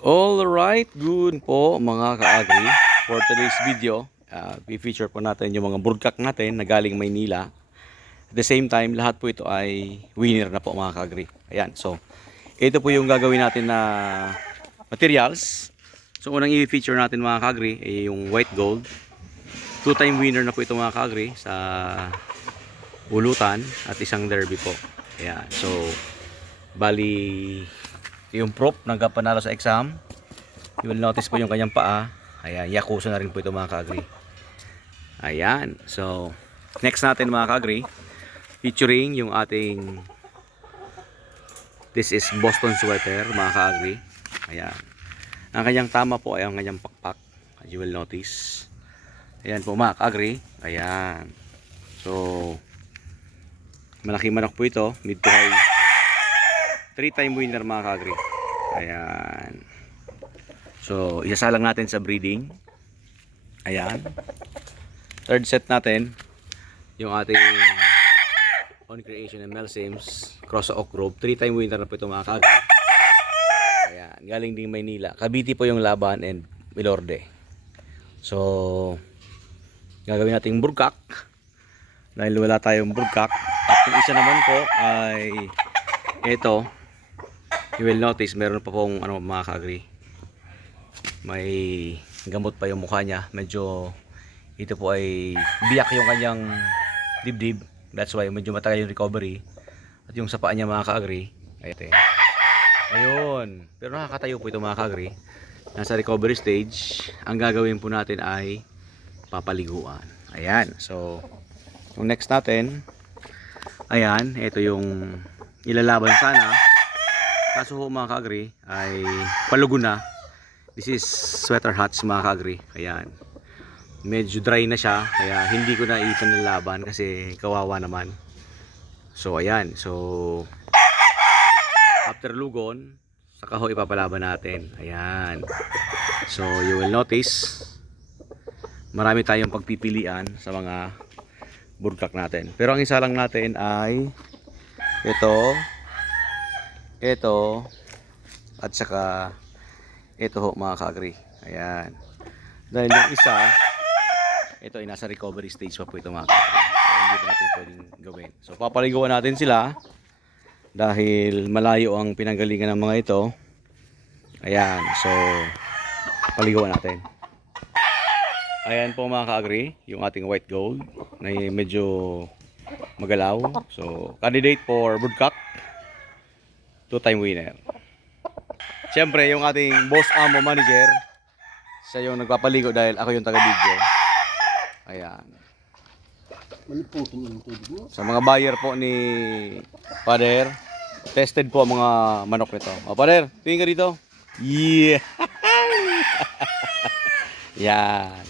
Alright, good po mga ka-agri. For today's video, uh, i-feature po natin yung mga burkak natin na galing Maynila. At the same time, lahat po ito ay winner na po mga ka-agri. Ayan, so ito po yung gagawin natin na materials. So unang i-feature natin mga ka-agri ay yung white gold. Two-time winner na po ito mga ka-agri sa ulutan at isang derby po. Ayan, so bali yung prop nagkapanalo sa exam. You will notice po yung kanyang paa. Ayan, yakuso na rin po ito mga ka-agri. Ayan, so next natin mga ka-agri, featuring yung ating this is Boston sweater mga ka-agri. Ayan. Ang kanyang tama po ay ang kanyang pakpak. You will notice. Ayan po mga ka-agri. Ayan. So, malaki manok po ito. Mid to high. Three time winner mga kagri. Ayan. So, isasalang natin sa breeding. Ayan. Third set natin. Yung ating on creation and Mel Sims. Cross Oak Grove. Three time winner na po ito mga kagri. Ayan. Galing din Maynila. Cavite po yung laban and Milorde. So, gagawin nating burkak. Dahil wala tayong burkak. At yung isa naman po ay ito you will notice meron pa pong ano mga kagri may gamot pa yung mukha niya. Medyo ito po ay biyak yung kanyang dibdib. That's why medyo matagal yung recovery. At yung sa paa niya mga kaagri ayun ayun. Pero nakakatayo po ito mga kaagri nasa recovery stage. Ang gagawin po natin ay papaliguan. Ayan. So yung next natin. Ayan ito yung ilalaban sana kaso ho mga kaagri ay palugo na. This is sweater hats mga kaagri. Ayan medyo dry na siya. Kaya hindi ko na ipanalaban kasi kawawa naman. So ayan. So after lugon saka ho ipapalaban natin. Ayan. So you will notice marami tayong pagpipilian sa mga burkak natin. Pero ang isa lang natin ay ito ito at saka ito ho mga kaagri ayan. Dahil yung isa ito ay nasa recovery stage pa po ito mga kaagri hindi natin pwedeng gawin. So papaliguan natin sila dahil malayo ang pinanggalingan ng mga ito. Ayan so paliguan natin. Ayan po mga kaagri yung ating white gold. Na medyo magalaw. So candidate for woodcock two-time winner. Siyempre, yung ating boss amo manager, siya yung nagpapaligo dahil ako yung taga-video. Ayan. Sa mga buyer po ni Pader, tested po ang mga manok nito. O, Pader, tingin ka dito. Yeah! yan.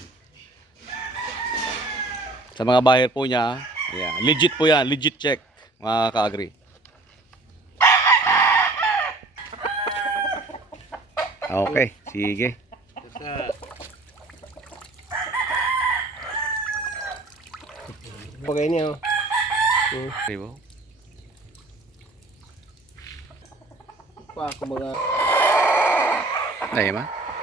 Sa mga buyer po niya, yan. legit po yan, legit check, mga ka-agree. Okay, sige. Pagay niya. oh. Okay po. Pa, kumbaga. Ay, ma?